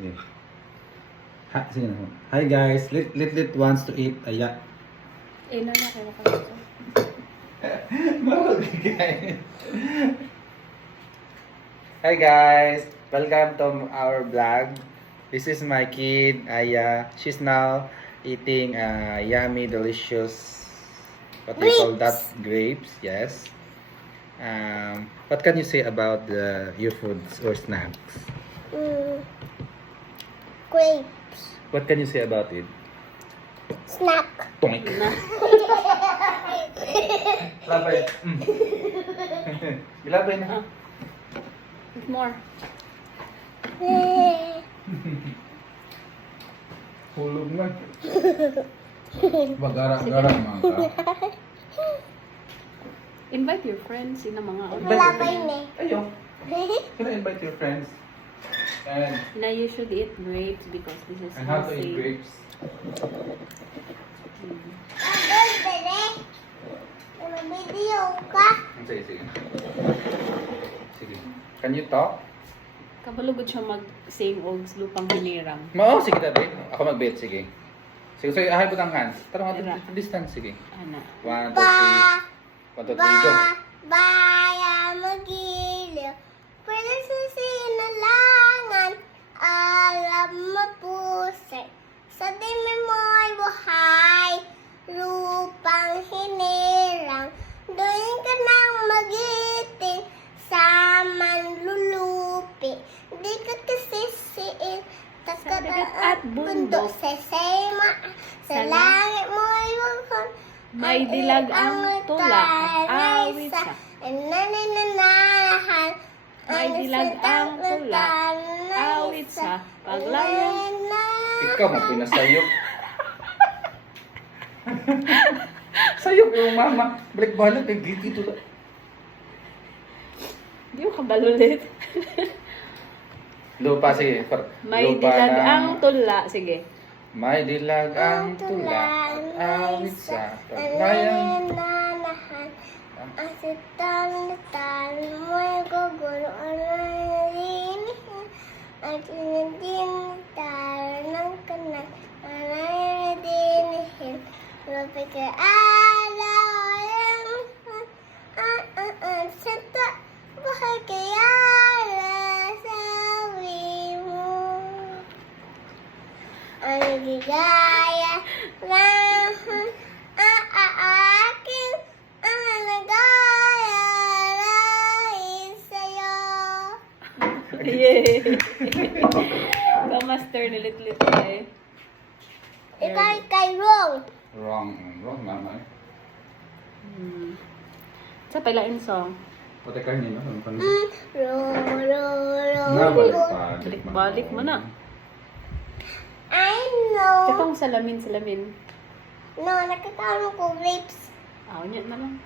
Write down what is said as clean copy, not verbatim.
Sige. Ha, sige na. Hi guys, Lit wants to eat aya. Eh, na kayo makakita. Hi guys, welcome to our vlog. This is my kid Aya. She's now eating yummy, delicious. What we call that? Grapes. Yes. What can you say about your foods or snacks? Grapes. What can you say about it? Snack. Toink. Labay. Labay na. Eat more. Hulog na. Bagara-gara mga ka. Invite your friends in mga Wala pa yun eh. Ayaw. Can I invite your friends? And na you should eat grapes because this is how to eat healthy. grapes? Agad, dali. Video ka. Sige, sige. Sige. Can you talk? Kabalugod siya mag-sing og lupang hinirang. Oo, sige tabi. Ako mag-bet, sige. Sige, sige, ahay po ang hands. Pero nga, Tira. distance, sige. Ana. 1, 2, 3. 1, 2, 3, go. Baya magiliw. Pwede sa sinalangan. Alam mo puso. Sa dimi mo'y buhay. Lupang hinirang. Doon ka nang magiting. Sa manlulupi. Di ka kasisiin. Sa dagat Takataan at bundok. Sa sema. Sa langit mo'y buhay. May dilag ang tula at awit sa. Nanananahan. May dilag ang tula, awit sa paglayan. Ikaw, mapinasayok. Sayok yung mama. Balik-balik, nagigito lang. Di mo kabalulit. Lupa, sige. May Lupa dilag ng- ang tula. Sige. May dilag ang tula at awit sa paglayan. Nanananahan. Ang sitan-tan mo'y gugulo ang linihin. At sinadintal ng kanan ang dinihin. Lupit ka alaw ang santa buhay kaya nasabi mo. Ang gigaya lang akin ang nagaya dahil sa'yo. Yay! Ka-master ni Lit eh. Ikaw kay wrong. Wrong. Wrong, mama. Sa palain song. Pati karni, no? Balik mo na. I know. Itong salamin. No, nakakaroon ko grapes. Aw, niya na lang.